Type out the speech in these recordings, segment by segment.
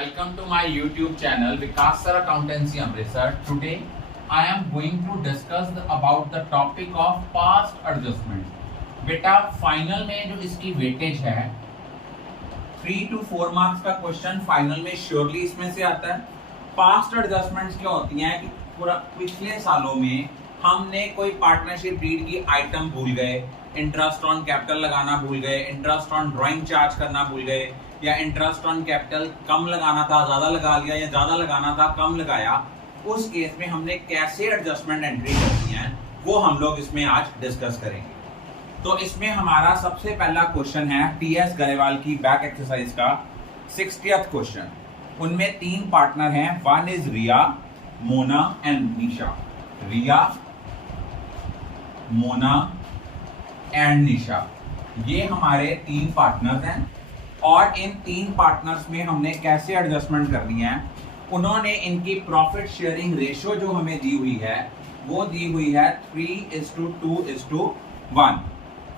Welcome to my YouTube channel Vikas Sir Accountancy Amritsar. Today I am going to discuss about the topic of past adjustment. बेटा final में जो इसकी weightage है 3 to 4 marks का question final में surely इसमें से आता है। पास्ट एडजस्टमेंट्स क्या होती हैं कि पूरा पिछले सालों में हमने कोई पार्टनरशिप डीड की आइटम भूल गए, इंटरेस्ट ऑन कैपिटल लगाना भूल गए, इंटरेस्ट ऑन ड्राइंग चार्ज करना भूल गए, या इंटरेस्ट ऑन कैपिटल कम लगाना था ज्यादा लगा लिया, या ज्यादा लगाना था कम लगाया। उस केस में हमने कैसे एडजस्टमेंट एंट्री करनी है वो हम लोग इसमें आज डिस्कस करेंगे। तो इसमें हमारा सबसे पहला क्वेश्चन है टीएस गरेवाल की बैक एक्सरसाइज का 60th क्वेश्चन। उनमें 3 पार्टनर हैं, one is Riya, Mona and Nisha. Riya, Mona and Nisha, ये हमारे 3 पार्टनर्स हैं और इन 3 पार्टनर्स में हमने कैसे एडजस्टमेंट करनी है। उन्होंने इनकी प्रॉफिट शेयरिंग रेशियो जो हमें दी हुई है वो दी हुई है 3:2:1।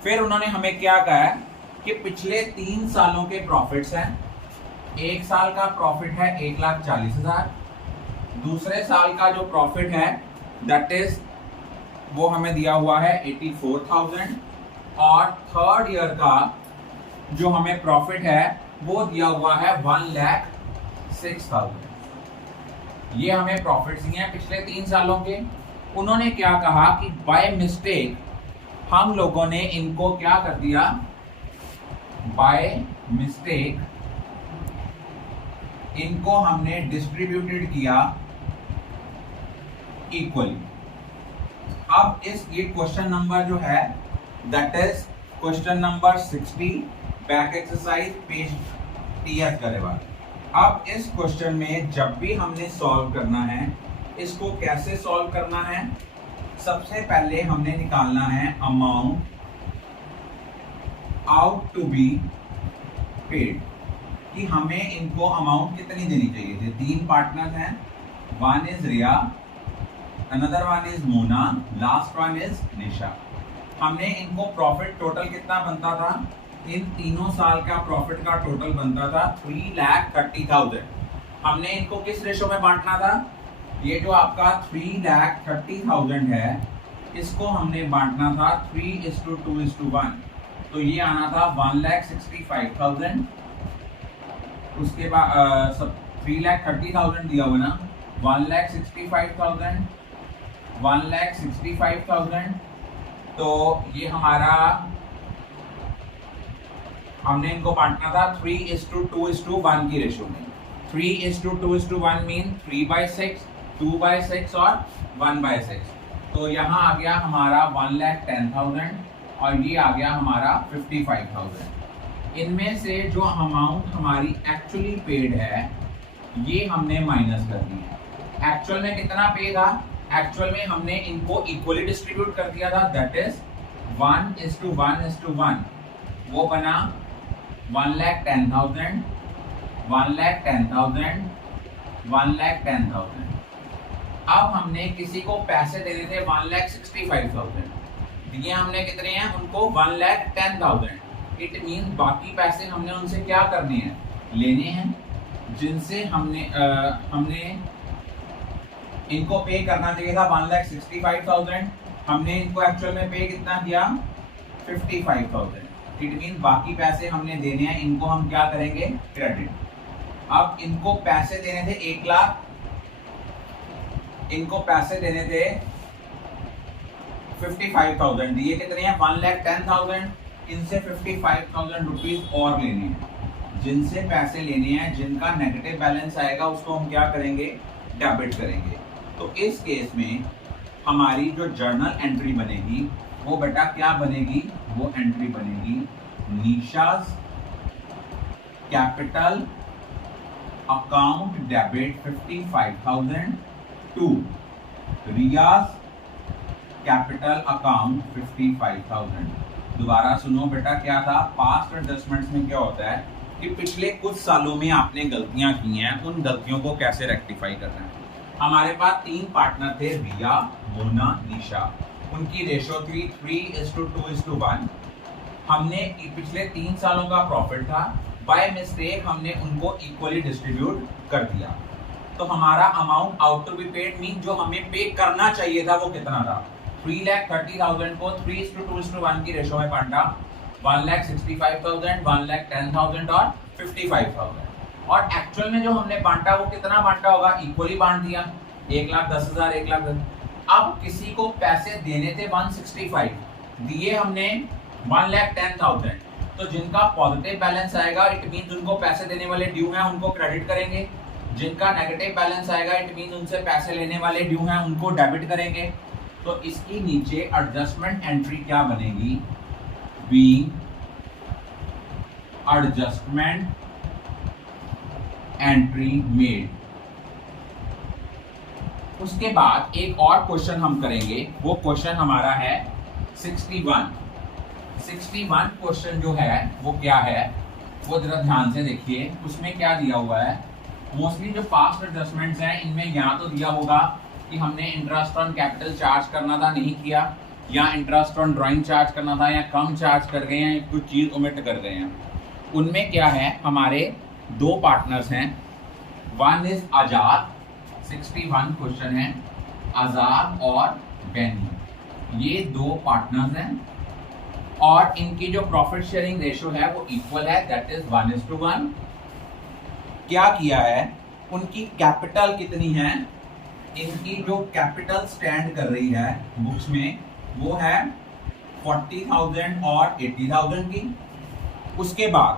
फिर उन्होंने हमें क्या कहा है कि पिछले 3 सालों के प्रॉफिट्स हैं। एक साल का प्रॉफिट है 1,40,000, दूसरे साल का जो प्रॉफिट है दैट इज वो हमें दिया हुआ है 84,000, और थर्ड ईयर का जो हमें प्रॉफिट है वो दिया हुआ है 1,06,000। ये हमें प्रॉफिट दिए हैं पिछले 3 सालों के। उन्होंने क्या कहा कि बाय मिस्टेक हम लोगों ने इनको क्या कर दिया, बाय मिस्टेक इनको हमने डिस्ट्रीब्यूटेड किया इक्वली। अब ये क्वेश्चन नंबर जो है that is question number 60 back exercise page TS Grewal. अब इस क्वेश्चन में जब भी हमने सॉल्व करना है, इसको कैसे सॉल्व करना है, सबसे पहले हमने निकालना है amount out to be paid, कि हमें इनको अमाउंट कितनी देनी चाहिए थी। 3 पार्टनर हैं, one is Riya, another one is Mona, last one is Nisha. हमने इनको प्रॉफिट टोटल कितना बनता था, इन तीनों साल का प्रॉफिट का टोटल बनता था 3,30,000। हमने इनको किस रेशो में बांटना था, ये जो आपका 3,30,000 है इसको हमने बांटना था 3:2:1। तो ये आना था 1,65,000। उसके बाद 3,30,000 दिया हुआ ना, 1,65,000, 1,65,000। तो ये हमारा हमने इनको बांटना था 3:2:1 की रेशो में। 3:2:1 मीन 3/6, 2/6 और 1/6। तो यहाँ आ गया हमारा 1,10,000 और ये आ गया हमारा 55,000। इनमें से जो अमाउंट हमारी एक्चुअली पेड है ये हमने माइनस कर दी है। एक्चुअल में कितना पे था, एक्चुअल में हमने इनको इक्वली डिस्ट्रीब्यूट कर दिया था दैट इज 1:1:1। वो बना 1,10,000, 1,10,000, 1,10,000। अब हमने किसी को पैसे देने थे 1,65,000, दिए हमने कितने हैं उनको 1,10,000। इट मीन बाकी पैसे हमने उनसे क्या करने हैं, लेने हैं, जिनसे हमने इनको पे करना चाहिए था 1,65,000। हमने इनको एक्चुअल में पे कितना किया, 55,000। इट मीन बाकी पैसे हमने देने हैं, इनको हम क्या करेंगे, क्रेडिट। अब इनको पैसे देने थे 1 लाख, इनको पैसे देने थे 55,000, दिए कितने हैं 1,10,000। इनसे 55,000 रुपीज और लेने हैं, जिनसे पैसे लेने हैं, जिनका नेगेटिव बैलेंस आएगा उसको हम क्या करेंगे, डेबिट करेंगे। तो इस केस में हमारी जो जर्नल एंट्री बनेगी वो बेटा क्या बनेगी, वो एंट्री बनेगी Nisha's capital account debit 55,000 to Riya's capital account 55,000। दोबारा सुनो बेटा, क्या था, पास्ट एडजस्टमेंट्स में क्या होता है कि पिछले कुछ सालों में आपने गलतियां की हैं, उन गलतियों को कैसे रेक्टिफाई करना है। हमारे पास 3 पार्टनर थे, रिया, मोना, निशा। उनकी रेशो थी 3:2:1। हमने पिछले 3 सालों का प्रॉफिट था बाय मिस्टेक हमने उनको इक्वली डिस्ट्रीब्यूट कर दिया। तो हमारा amount out to be paid mean जो हमें पे करना चाहिए था वो कितना था, 3,30,000 को 3:2:1 की रेशो में बांटा, 1,65,000, 1,10,000 और 55,000। और एक्चुअल में जो हमने बांटा वो कितना बांटा होगा, इक्वली बांट दिया, 1,10,000 1,10,000। अब किसी को पैसे देने थे 165, दिए हमने 1,10,000, तो जिनका पॉजिटिव बैलेंस आएगा इट मींस उनको पैसे देने वाले ड्यू हैं, उनको क्रेडिट करेंगे। जिनका नेगेटिव बैलेंस आएगा इट मींस उनसे पैसे लेने वाले ड्यू हैं, उनको डेबिट करेंगे। तो इसकी नीचे एडजस्टमेंट एंट्री क्या बनेगी, बी एडजस्टमेंट एंट्री मेड। उसके बाद एक और क्वेश्चन हम करेंगे, वो क्वेश्चन हमारा है 61 क्वेश्चन जो है वो क्या है, वो जरा ध्यान से देखिए। उसमें क्या दिया हुआ है, मोस्टली जो पास्ट एडजस्टमेंट्स हैं इनमें यहाँ तो दिया होगा कि हमने इंटरेस्ट ऑन कैपिटल चार्ज करना था, नहीं किया, या इंटरेस्ट ऑन ड्राइंग चार्ज करना था, या कम चार्ज कर गए हैं, कुछ चीज़ ओमिट कर गए हैं। उनमें क्या है, हमारे दो पार्टनर्स हैं, वन इज आजाद, 61 क्वेश्चन है, आजाद और बेनी, ये दो पार्टनर्स हैं और इनकी जो प्रॉफिट शेयरिंग रेशियो है वो इक्वल है, दैट इज 1:1। क्या किया है, उनकी कैपिटल कितनी है, इनकी जो कैपिटल स्टैंड कर रही है बुक्स में वो है 40,000 और 80,000 की। उसके बाद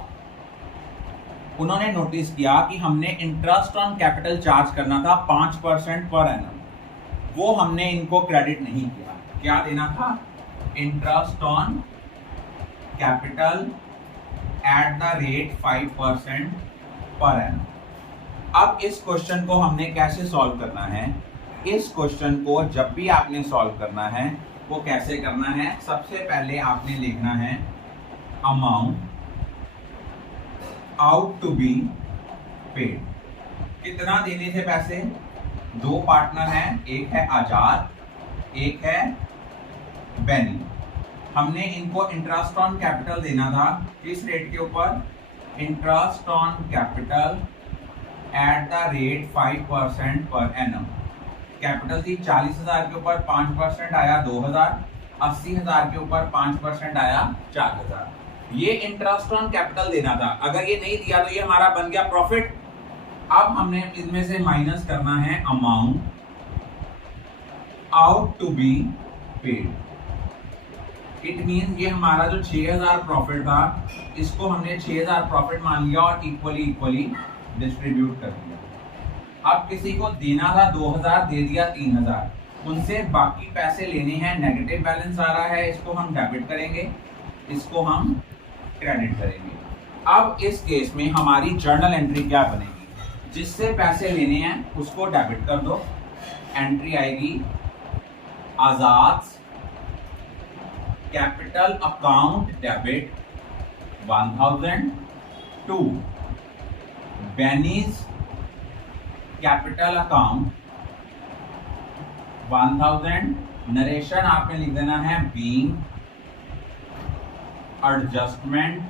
उन्होंने नोटिस किया कि हमने इंटरेस्ट ऑन कैपिटल चार्ज करना था 5% पर एनम, वो हमने इनको क्रेडिट नहीं किया। क्या देना था, interest on capital at the rate 5% per annum. अब इस क्वेश्चन को हमने कैसे सॉल्व करना है, इस क्वेश्चन को जब भी आपने सॉल्व करना है वो कैसे करना है, सबसे पहले आपने लिखना है amount out to be paid. कितना देने थे पैसे, दो पार्टनर हैं, एक है आजाद एक है बेनी। हमने इनको इंटरेस्ट ऑन कैपिटल देना था, किस रेट के ऊपर, interest on capital at the rate 5% per annum. Capital थी 40,000 के ऊपर 5% आया 2,000, 80,000 के ऊपर 5% आया 4,000। ये इंटरेस्ट ऑन कैपिटल देना था, अगर ये नहीं दिया तो ये हमारा बन गया प्रॉफिट। अब हमने इनमें से माइनस करना है amount out to be paid. It mean ये हमारा जो 6,000 प्रॉफिट था इसको हमने 6,000 प्रॉफिट मान लिया और इक्वली डिस्ट्रीब्यूट कर दिया। अब किसी को देना था 2,000, दे दिया 3,000, उनसे बाकी पैसे लेने हैं, नेगेटिव बैलेंस आ रहा है, इसको हम डेबिट करेंगे, इसको हम क्रेडिट करेंगे। अब इस केस में हमारी जर्नल एंट्री क्या बनेगी, जिससे पैसे लेने हैं उसको डेबिट कर दो, एंट्री आएगी Azad capital account debit 1,000 to Beni's capital account 1,000। Narration आपने लिख देना है being adjustment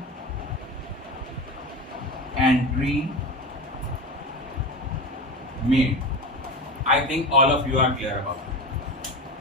entry made. I think all of you are clear about